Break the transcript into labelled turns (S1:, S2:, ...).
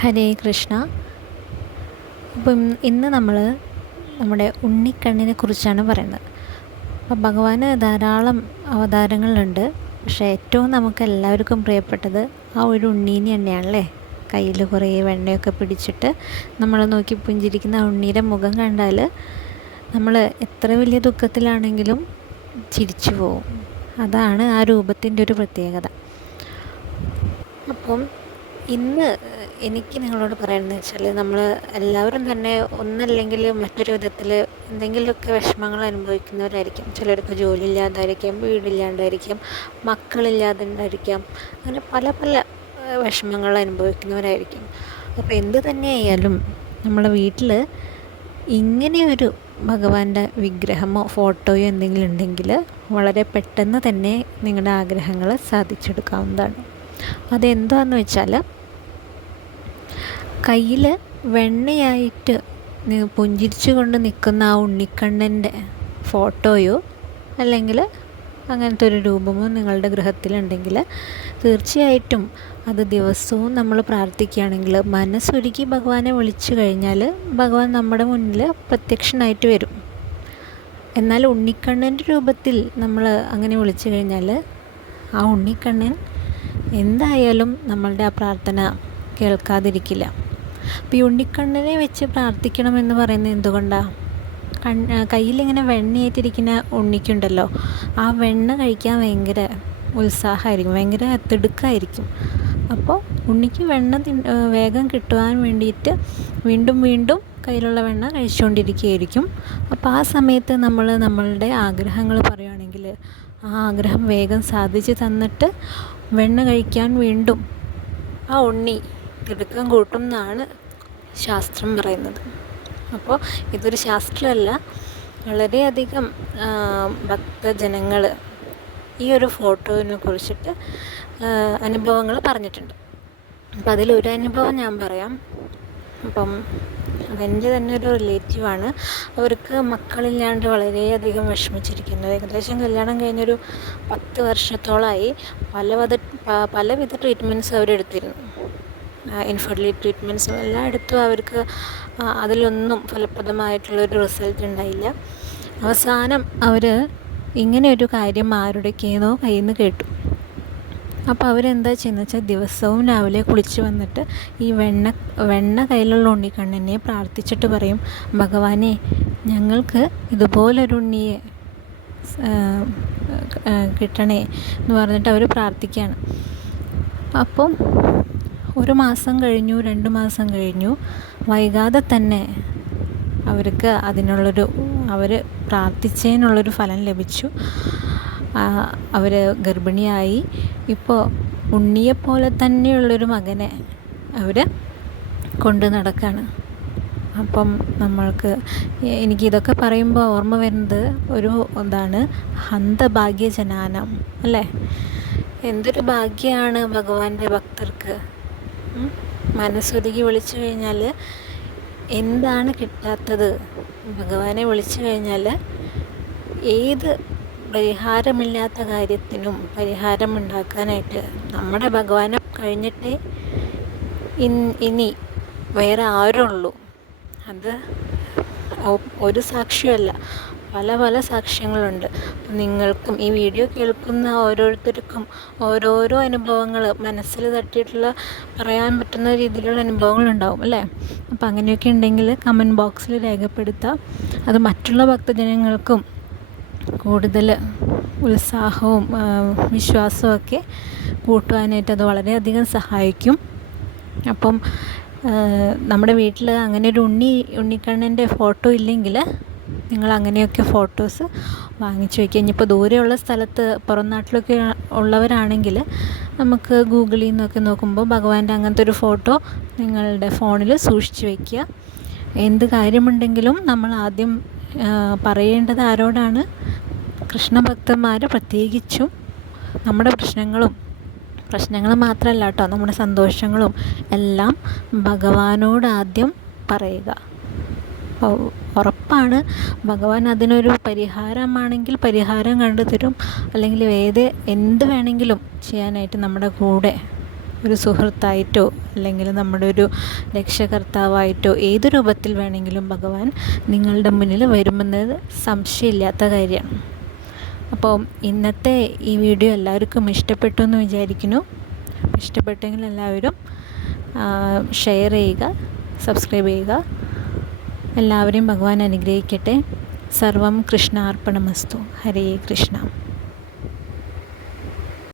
S1: ഹരേ കൃഷ്ണ. അപ്പം ഇന്ന് നമ്മൾ നമ്മുടെ ഉണ്ണിക്കണ്ണിനെ കുറിച്ചാണ് പറയുന്നത്. അപ്പം ഭഗവാന് ധാരാളം അവതാരങ്ങളുണ്ട്. പക്ഷേ ഏറ്റവും നമുക്ക് എല്ലാവർക്കും പ്രിയപ്പെട്ടത് ആ ഒരു ഉണ്ണീനെ തന്നെയാണല്ലേ? കയ്യിൽ കുറേ വെണ്ണയൊക്കെ പിടിച്ചിട്ട് നമ്മൾ നോക്കി പുഞ്ചിരിക്കുന്ന ആ ഉണ്ണീന്റെ മുഖം കണ്ടാൽ നമ്മൾ എത്ര വലിയ ദുഃഖത്തിലാണെങ്കിലും ചിരിച്ചു പോവും. അതാണ് ആ രൂപത്തിന്റെ ഒരു പ്രത്യേകത. അപ്പം ഇന്ന് എനിക്ക് നിങ്ങളോട് പറയുന്നത് വെച്ചാൽ നമ്മൾ എല്ലാവരും തന്നെ ഒന്നല്ലെങ്കിൽ മറ്റൊരു വിധത്തിൽ എന്തെങ്കിലുമൊക്കെ വിഷമങ്ങൾ അനുഭവിക്കുന്നവരായിരിക്കും. ചിലർക്ക് ജോലി ഇല്ലാതായിരിക്കാം വീടില്ലാണ്ടായിരിക്കാം മക്കളില്ലാതുണ്ടായിരിക്കാം. അങ്ങനെ പല പല വിഷമങ്ങൾ അനുഭവിക്കുന്നവരായിരിക്കും. അപ്പോൾ എന്ത് തന്നെയായാലും നമ്മളെ വീട്ടിൽ ഇങ്ങനെയൊരു ഭഗവാന്റെ വിഗ്രഹമോ ഫോട്ടോയോ എന്തെങ്കിലും ഉണ്ടെങ്കിൽ വളരെ പെട്ടെന്ന് തന്നെ നിങ്ങളുടെ ആഗ്രഹങ്ങൾ സാധിച്ചെടുക്കാവുന്നതാണ്. അതെന്താണെന്ന് വെച്ചാൽ കയ്യിൽ വെണ്ണയായിട്ട് പുഞ്ചിരിച്ചു കൊണ്ട് നിൽക്കുന്ന ആ ഉണ്ണിക്കണ്ണന്റെ ഫോട്ടോയോ അല്ലെങ്കിൽ അങ്ങനത്തെ ഒരു രൂപമോ നിങ്ങളുടെ ഗൃഹത്തിലുണ്ടെങ്കിൽ തീർച്ചയായിട്ടും അത് ദിവസവും നമ്മൾ പ്രാർത്ഥിക്കുകയാണെങ്കിൽ മനസ്സൊരുക്കി ഭഗവാനെ വിളിച്ചു കഴിഞ്ഞാൽ ഭഗവാൻ നമ്മുടെ മുന്നിൽ പ്രത്യക്ഷനായിട്ട് വരും. എന്നാൽ ഉണ്ണിക്കണ്ണന്റെ രൂപത്തിൽ നമ്മൾ അങ്ങനെ വിളിച്ചു കഴിഞ്ഞാൽ ആ ഉണ്ണിക്കണ്ണൻ എന്തായാലും നമ്മളുടെ ആ പ്രാർത്ഥന കേൾക്കാതിരിക്കില്ല. അപ്പോൾ ഉണ്ണിക്കണ്ണനെ വെച്ച് പ്രാർത്ഥിക്കണമെന്ന് പറയുന്നത് എന്തുകൊണ്ടാണ് കൺ കയ്യിലിങ്ങനെ വെണ്ണയേറ്റിരിക്കുന്ന ഉണ്ണിക്കുണ്ടല്ലോ ആ വെണ്ണ കഴിക്കാൻ ഭയങ്കര ഉത്സാഹമായിരിക്കും ഭയങ്കര തിടുക്കമായിരിക്കും അപ്പോൾ ഉണ്ണിക്ക് വെണ്ണ വേഗം കിട്ടുവാൻ വേണ്ടിയിട്ട് വീണ്ടും വീണ്ടും കയ്യിലുള്ള വെണ്ണ കഴിച്ചുകൊണ്ടിരിക്കുകയായിരിക്കും. അപ്പോൾ ആ സമയത്ത് നമ്മൾ നമ്മളുടെ ആഗ്രഹങ്ങൾ പറയുകയാണെങ്കിൽ ആ ആഗ്രഹം വേഗം സാധിച്ചു തന്നിട്ട് വെണ്ണ കഴിക്കാൻ വീണ്ടും ആ ഉണ്ണി തിടുക്കം കൂട്ടും എന്നാണ് ശാസ്ത്രം പറയുന്നത്. അപ്പോൾ ഇതൊരു ശാസ്ത്രമല്ല വളരെയധികം ഭക്തജനങ്ങൾ ഈ ഒരു ഫോട്ടോവിനെ കുറിച്ചിട്ട് അനുഭവങ്ങൾ പറഞ്ഞിട്ടുണ്ട്. അപ്പം അതിലൊരു അനുഭവം ഞാൻ പറയാം. അപ്പം അതെന്റെ തന്നെ ഒരു റിലേറ്റീവാണ്. അവർക്ക് മക്കളില്ലാണ്ട് വളരെയധികം വിഷമിച്ചിരിക്കുന്നത് ഏകദേശം കല്യാണം കഴിഞ്ഞൊരു പത്ത് വർഷത്തോളമായി പലവിധ പലവിധ ട്രീറ്റ്മെന്റ്സ് അവരെടുത്തിരുന്നു. ഇൻഫെർട്ടിലിറ്റി ട്രീറ്റ്മെന്റ്സും എല്ലായിടത്തും അവർക്ക് അതിലൊന്നും ഫലപ്രദമായിട്ടുള്ളൊരു റിസൾട്ട് ഉണ്ടായില്ല. അവസാനം അവർ ഇങ്ങനെ ഒരു കാര്യം ആരുടെക്കേന്നോ കയ്യിൽ നിന്ന് കേട്ടു. അപ്പോൾ അവരെന്താ ചെയ്യുന്നത് വെച്ചാൽ ദിവസവും രാവിലെ കുളിച്ച് വന്നിട്ട് ഈ വെണ്ണ വെണ്ണ കയ്യിലുള്ള ഉണ്ണിക്കണ്ണനെ പ്രാർത്ഥിച്ചിട്ട് പറയും ഭഗവാനെ ഞങ്ങൾക്ക് ഇതുപോലൊരു ഉണ്ണിയെ കിട്ടണേ എന്ന് പറഞ്ഞിട്ട് അവർ പ്രാർത്ഥിക്കുകയാണ് അപ്പം ഒരു മാസം കഴിഞ്ഞു രണ്ട് മാസം കഴിഞ്ഞു. വൈകാതെ തന്നെ അവർക്ക് അതിനുള്ളൊരു അവർ പ്രാർത്ഥിച്ചതിനുള്ളൊരു ഫലം ലഭിച്ചു. അവർ ഗർഭിണിയായി. ഇപ്പോൾ ഉണ്ണിയെപ്പോലെ തന്നെയുള്ളൊരു മകനെ അവർ കൊണ്ട് നടക്കുകയാണ് അപ്പം നമ്മൾക്ക് എനിക്കിതൊക്കെ പറയുമ്പോൾ ഓർമ്മ വരുന്നത് ഒരു എന്താണ് ഹന്തഭാഗ്യജനാനം അല്ലേ? എന്തൊരു ഭാഗ്യമാണ് ഭഗവാന്റെ ഭക്തർക്ക്. മനസ്സൊരുക്കി വിളിച്ചു കഴിഞ്ഞാൽ എന്താണ് കിട്ടാത്തത്? ഭഗവാനെ വിളിച്ചു കഴിഞ്ഞാൽ ഏത് പരിഹാരമില്ലാത്ത കാര്യത്തിനും പരിഹാരം ഉണ്ടാക്കാനായിട്ട് നമ്മുടെ ഭഗവാനെ കഴിഞ്ഞിട്ടേ ഇനി വേറെ ആരുള്ളൂ. അത് ഒരു സാക്ഷിയല്ല പല പല സാക്ഷ്യങ്ങളുണ്ട്. നിങ്ങൾക്കും ഈ വീഡിയോ കേൾക്കുന്ന ഓരോരുത്തർക്കും ഓരോരോ അനുഭവങ്ങൾ മനസ്സിൽ തട്ടിയിട്ടുള്ള പറയാൻ പറ്റുന്ന രീതിയിലുള്ള അനുഭവങ്ങളുണ്ടാവും അല്ലേ? അപ്പോൾ അങ്ങനെയൊക്കെ ഉണ്ടെങ്കിൽ കമന്റ് ബോക്സിൽ രേഖപ്പെടുത്താം. അത് മറ്റുള്ള ഭക്തജനങ്ങൾക്കും കൂടുതൽ ഉത്സാഹവും വിശ്വാസവും കൂട്ടുവാനായിട്ട് അത് വളരെയധികം സഹായിക്കും. അപ്പം നമ്മുടെ വീട്ടിൽ അങ്ങനെ ഒരു ഉണ്ണി ഉണ്ണിക്കണ്ണന്റെ ഫോട്ടോ ഇല്ലെങ്കിൽ നിങ്ങൾ അങ്ങനെയൊക്കെ ഫോട്ടോസ് വാങ്ങിച്ചു വയ്ക്കുക. ഇനിയിപ്പോൾ ദൂരെയുള്ള സ്ഥലത്ത് പുറം നാട്ടിലൊക്കെ ഉള്ളവരാണെങ്കിൽ നമുക്ക് ഗൂഗിളിൽ നിന്നൊക്കെ നോക്കുമ്പോൾ ഭഗവാന്റെ അങ്ങനത്തെ ഒരു ഫോട്ടോ നിങ്ങളുടെ ഫോണിൽ സൂക്ഷിച്ചു വയ്ക്കുക. എന്ത് കാര്യമുണ്ടെങ്കിലും നമ്മൾ ആദ്യം പറയേണ്ടത് ആരോടാണ്? കൃഷ്ണഭക്തന്മാർ പ്രത്യേകിച്ചും നമ്മുടെ പ്രശ്നങ്ങളും പ്രശ്നങ്ങൾ മാത്രമല്ല കേട്ടോ നമ്മുടെ സന്തോഷങ്ങളും എല്ലാം ഭഗവാനോട് ആദ്യം പറയുക. ഉറപ്പാണ്. ഭഗവാൻ അതിനൊരു പരിഹാരമാണെങ്കിൽ പരിഹാരം കണ്ടു തരും അല്ലെങ്കിൽ ഏത് എന്ത് വേണമെങ്കിലും ചെയ്യാനായിട്ട് നമ്മുടെ കൂടെ ഒരു സുഹൃത്തായിട്ടോ അല്ലെങ്കിൽ നമ്മുടെ ഒരു രക്ഷകർത്താവായിട്ടോ ഏത് രൂപത്തിൽ വേണമെങ്കിലും ഭഗവാൻ നിങ്ങളുടെ മുന്നിൽ വരുമെന്നത് സംശയമില്ലാത്ത കാര്യമാണ് അപ്പോൾ ഇന്നത്തെ ഈ വീഡിയോ എല്ലാവർക്കും ഇഷ്ടപ്പെട്ടു എന്ന് വിചാരിക്കുന്നു. ഇഷ്ടപ്പെട്ടെങ്കിൽ എല്ലാവരും ഷെയർ ചെയ്യുക സബ്സ്ക്രൈബ് ചെയ്യുക. എല്ലാവരെയും ഭഗവാൻ അനുഗ്രഹിക്കട്ടെ. സർവം കൃഷ്ണാർപ്പണമസ്തു. ഹരേ കൃഷ്ണ.